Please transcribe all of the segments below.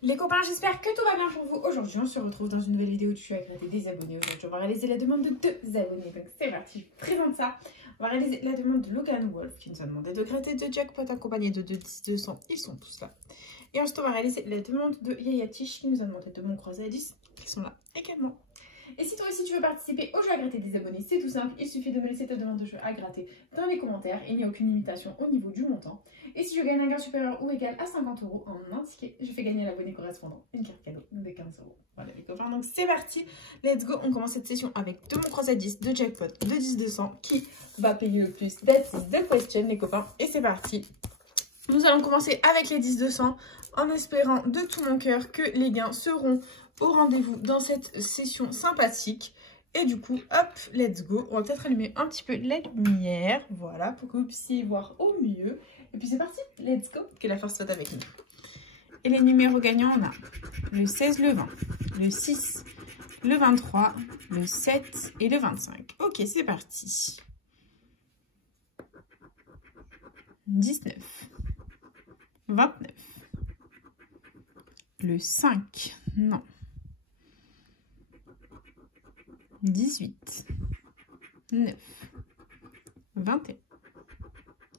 Les copains, j'espère que tout va bien pour vous. Aujourd'hui, on se retrouve dans une nouvelle vidéo où je suis à gratter des abonnés. Aujourd'hui, on va réaliser la demande de 2 abonnés. Donc, c'est parti, je présente ça. On va réaliser la demande de Logan Wolf qui nous a demandé de gratter 2 jackpots accompagnés de 2 10 200. Ils sont tous là. Et ensuite, on va réaliser la demande de Yaya Tish qui nous a demandé 2 bons croisés à 10 qui sont là également. Et si toi aussi tu veux participer au jeu à gratter des abonnés, c'est tout simple, il suffit de me laisser ta demande de jeu à gratter dans les commentaires, il n'y a aucune limitation au niveau du montant. Et si je gagne un gain supérieur ou égal à 50 € en un ticket, je fais gagner à l'abonné correspondant une carte cadeau de 15 €. Voilà les copains, donc c'est parti, let's go, on commence cette session avec 2 bons croisés à 10, 2 jackpots, 2 10 200, qui va payer le plus? That's the question les copains, et c'est parti. Nous allons commencer avec les 10 200 en espérant de tout mon cœur que les gains seront au rendez-vous dans cette session sympathique. Et du coup, hop, let's go. On va peut-être allumer un petit peu la lumière, voilà, pour que vous puissiez voir au mieux. Et puis c'est parti, let's go. Que la force soit avec nous. Et les numéros gagnants, on a le 16, le 20, le 6, le 23, le 7 et le 25. Ok, c'est parti. 19, 29, le 5, non. 18, 9, 21,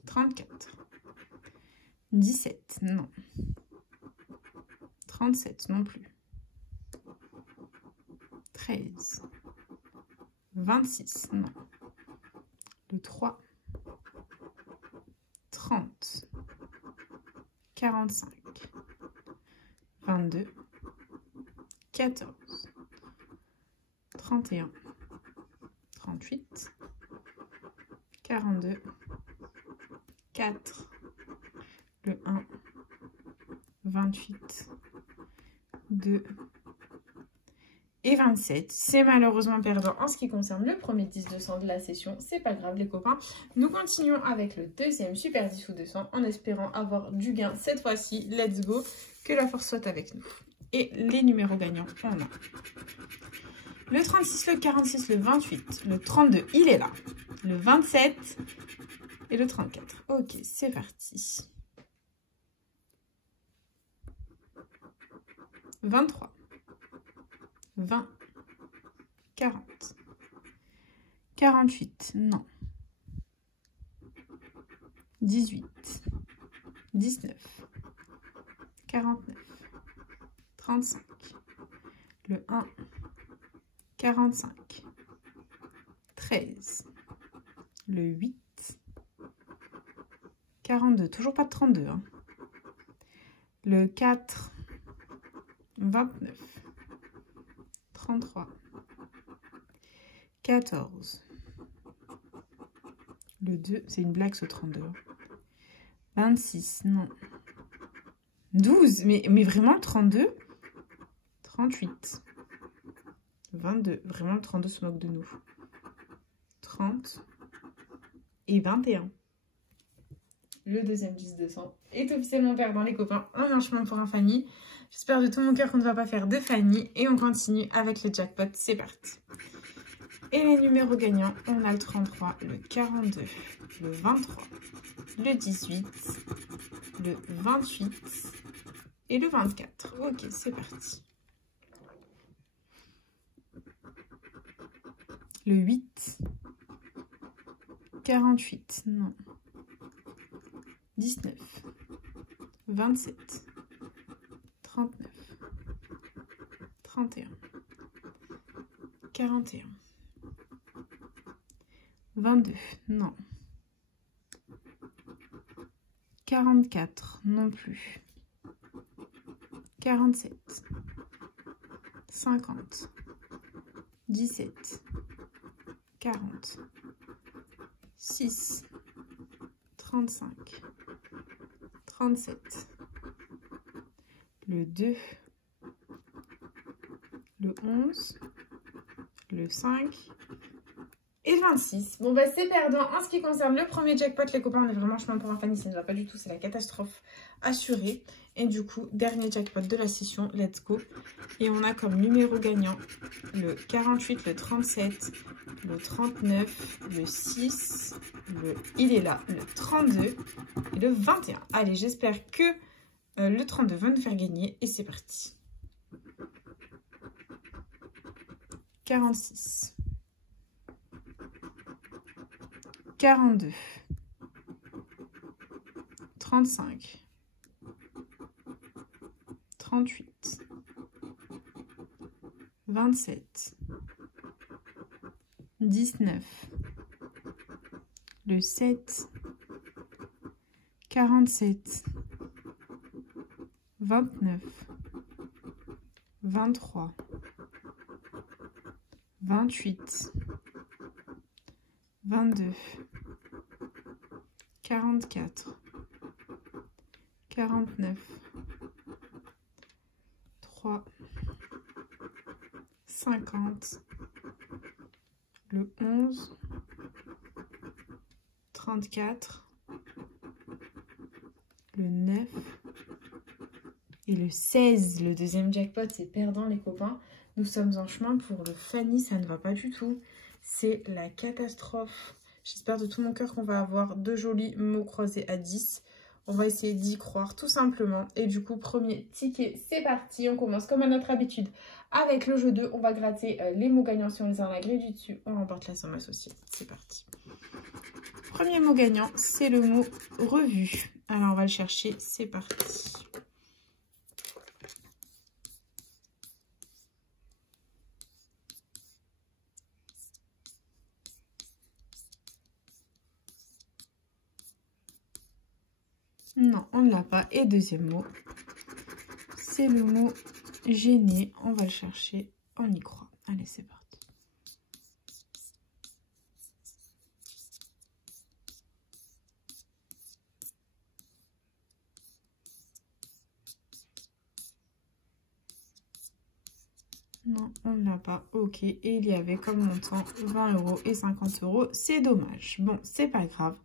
34, 17, non. 37, non plus. 13, 26, non. Le 3, 30, 45, 22, 14, 31, 38, 42, 4, le 1, 28, 2 et 27. C'est malheureusement perdant en ce qui concerne le premier 10 200 de la session. C'est pas grave les copains. Nous continuons avec le deuxième super 10 ou 200 en espérant avoir du gain cette fois-ci. Let's go. Que la force soit avec nous. Et les numéros gagnants, on a le 36, le 46, le 28, le 32, il est là. Le 27 et le 34. Ok, c'est parti. 23, 20, 40, 48, non. 18, 19, 49, 35, le 1, 45, 13, le 8, 42, toujours pas de 32, hein. Le 4, 29, 33, 14, le 2, c'est une blague ce 32, 26, non, 12, mais vraiment le 32, 38, 22, vraiment le 32 se moque de nous, 30 et 21. Le deuxième 10 200 est officiellement perdant les copains, un chemin pour un Fanny. J'espère de tout mon cœur qu'on ne va pas faire de Fanny et on continue avec le jackpot, c'est parti. Et les numéros gagnants, on a le 33, le 42, le 23, le 18, le 28 et le 24. Ok, c'est parti. Le 8, 48, non. 19, 27, 39, 31, 41, 22, non. 44, non plus. 47, 50, 17, 40, 6, 35, 37, le 2, le 11, le 5 et le 26. Bon bah c'est perdant en ce qui concerne le premier jackpot les copains, on est vraiment chemin pour un Fanny, ça ne va pas du tout, c'est la catastrophe assurée. Et du coup, dernier jackpot de la session, let's go. Et on a comme numéro gagnant le 48, le 37, le 39, le 6, il est là, le 32 et le 21. Allez, j'espère que le 32 va nous faire gagner et c'est parti. 46. 42. 35. 38. 27. 19. Le 7. 47. 29. 23. 28. 22. 44. 49. 3. 50. Le 11. 34. Le 9. Et le 16. Le deuxième jackpot, c'est perdant les copains. Nous sommes en chemin pour le Fanny, ça ne va pas du tout. C'est la catastrophe. J'espère de tout mon cœur qu'on va avoir de jolis mots croisés à 10. On va essayer d'y croire tout simplement. Et du coup, premier ticket, c'est parti. On commence comme à notre habitude avec le jeu 2. On va gratter les mots gagnants. Si on les a en agré du dessus, on remporte la somme associée. C'est parti. Premier mot gagnant, c'est le mot revue. Alors, on va le chercher. C'est parti. Non, on ne l'a pas. Et deuxième mot, c'est le mot gêné. On va le chercher, on y croit. Allez, c'est parti. Non, on ne l'a pas. Ok, et il y avait comme montant 20 € et 50 €. C'est dommage. Bon, c'est pas grave.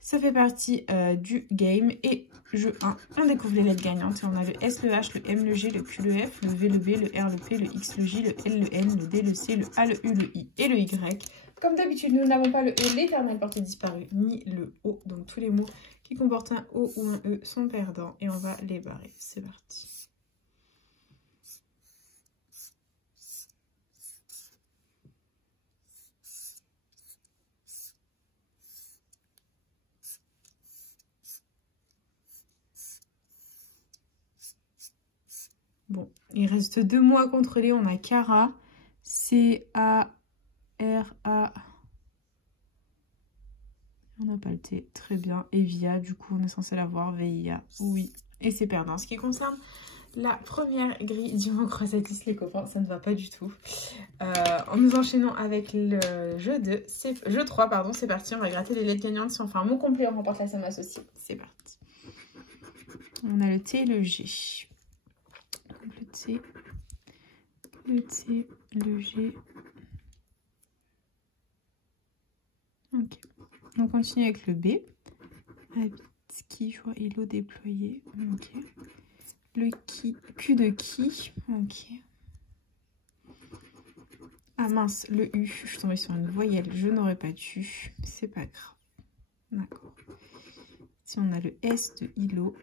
Ça fait partie du game. Et jeu 1, on découvre les lettres gagnantes. Et on a le S, le H, le M, le G, le Q, le F, le V, le B, le R, le P, le X, le J, le L, le N, le D, le C, le A, le U, le I et le Y. Comme d'habitude, nous n'avons pas le E, l'éternel porté disparu, ni le O. Donc tous les mots qui comportent un O ou un E sont perdants. Et on va les barrer. C'est parti. Bon, il reste 2 mots à contrôler. On a Cara, C-A-R-A. On n'a pas le T, très bien. Et Via, du coup, on est censé l'avoir. V-I-A, oui. Et c'est perdant. En ce qui concerne la première grille du mot croisé à 10, les copains, ça ne va pas du tout. En nous enchaînant avec le jeu 2, jeu 3, pardon, c'est parti. On va gratter les lettres gagnantes. Si on fait un mot complet, on remporte la somme associée. C'est parti. On a le T et le G. Le T, le G. Ok. On continue avec le B. Ski, joie, îlot déployé. Ok. Le qui, Q de qui. Ok. Ah mince, le U. Je suis tombée sur une voyelle. Je n'aurais pas dû. C'est pas grave. D'accord. Si on a le S de îlot.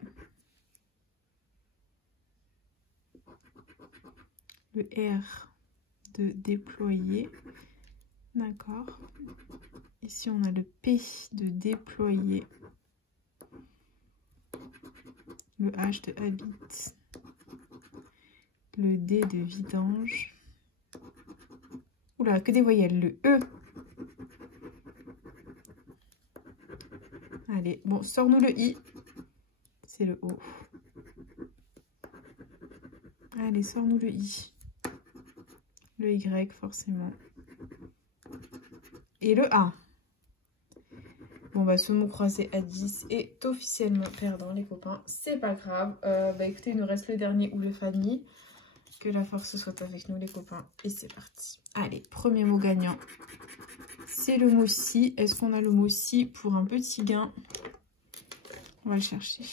Le R de déployer. D'accord. Ici, on a le P de déployer. Le H de habite. Le D de vidange. Oula, que des voyelles. Le E. Allez, bon, sors-nous le I. C'est le O. Allez, sors-nous le I. Le Y, forcément. Et le A. Bon, bah, ce mot croisé à 10 est officiellement perdant, les copains. C'est pas grave. Bah, écoutez, il nous reste le dernier ou le Fanny. Que la force soit avec nous, les copains. Et c'est parti. Allez, premier mot gagnant. C'est le mot si. Est-ce qu'on a le mot si pour un petit gain? On va le chercher.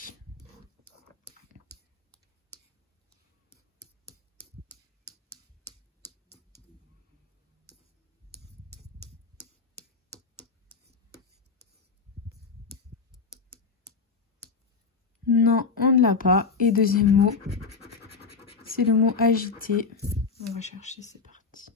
Non, on ne l'a pas. Et deuxième mot, c'est le mot agité. On va chercher, c'est parti.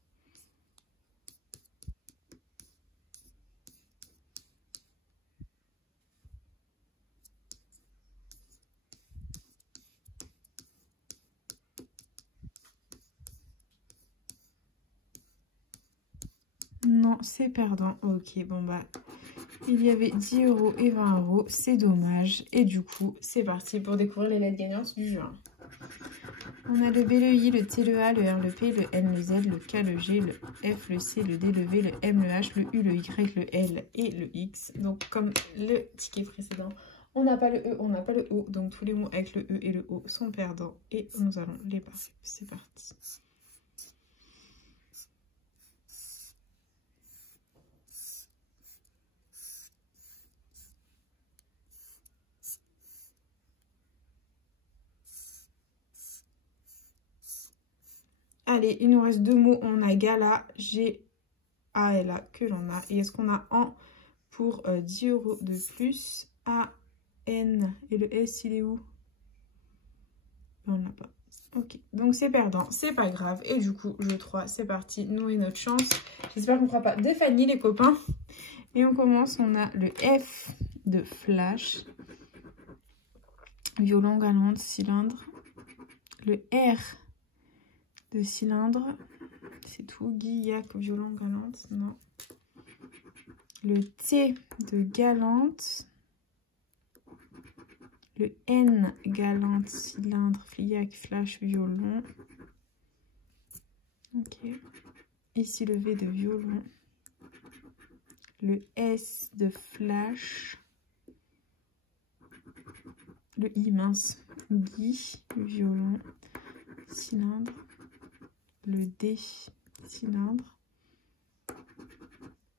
Non, c'est perdant. Ok, bon bah, il y avait 10 € et 20 €. C'est dommage. Et du coup, c'est parti pour découvrir les lettres gagnantes du jeu. On a le B, le I, le T, le A, le R, le P, le N, le Z, le K, le G, le F, le C, le D, le V, le M, le H, le U, le Y, le L et le X. Donc, comme le ticket précédent, on n'a pas le E, on n'a pas le O. Donc, tous les mots avec le E et le O sont perdants. Et nous allons les passer. C'est parti. Allez, il nous reste 2 mots. On a gala, G-A-L-A, que l'on a. Et est-ce qu'on a en pour 10 € de plus? A-N. Et le S, il est où? On l'a pas. Ok, donc c'est perdant, c'est pas grave. Et du coup, jeu 3, c'est parti. Nous et notre chance. J'espère qu'on ne fera pas de Fanny, les copains. Et on commence, on a le F de flash. Violon, galante, cylindre. Le R de cylindre. C'est tout. Guillac, violon, galante. Non. Le T de galante. Le N, galante, cylindre, fliac, flash, violon. Ok. Ici, le V de violon. Le S de flash. Le I, mince. Gui, violon, cylindre. Le D, cylindre.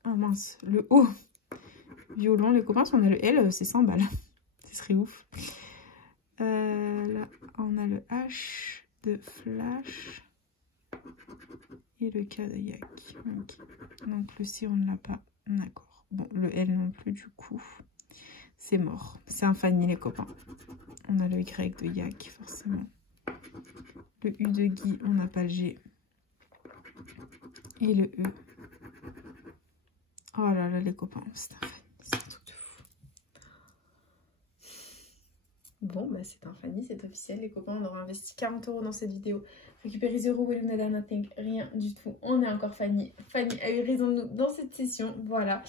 Ah mince, le O, violon. Les copains, si on a le L, c'est 100 balles. Ce serait ouf. Là, on a le H de flash. Et le K de yak. Okay. Donc le C, on ne l'a pas. D'accord. Bon, le L non plus, du coup. C'est mort. C'est un Fanny, les copains. On a le Y de yak, forcément. Le U de Guy, on n'a pas le G. Et le E. Oh là là, les copains, c'est un Fanny. C'est un truc de fou. Bon, bah c'est un Fanny, c'est officiel, les copains. On aura investi 40 € dans cette vidéo. Récupérer 0 Will Nada Nothing, rien du tout. On est encore Fanny. Fanny a eu raison de nous dans cette session, voilà.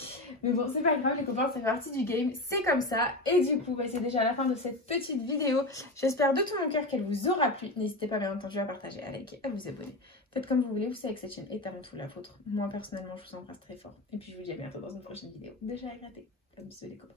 Mais bon, c'est pas grave, les copains, ça fait partie du game. C'est comme ça. Et du coup, bah, c'est déjà la fin de cette petite vidéo. J'espère de tout mon cœur qu'elle vous aura plu. N'hésitez pas, bien entendu, à partager, à liker, à vous abonner. Faites comme vous voulez, vous savez que cette chaîne est avant tout la vôtre. Moi, personnellement, je vous embrasse très fort. Et puis, je vous dis à bientôt dans une prochaine vidéo. Déjà à gratter. Comme bisous, les copains.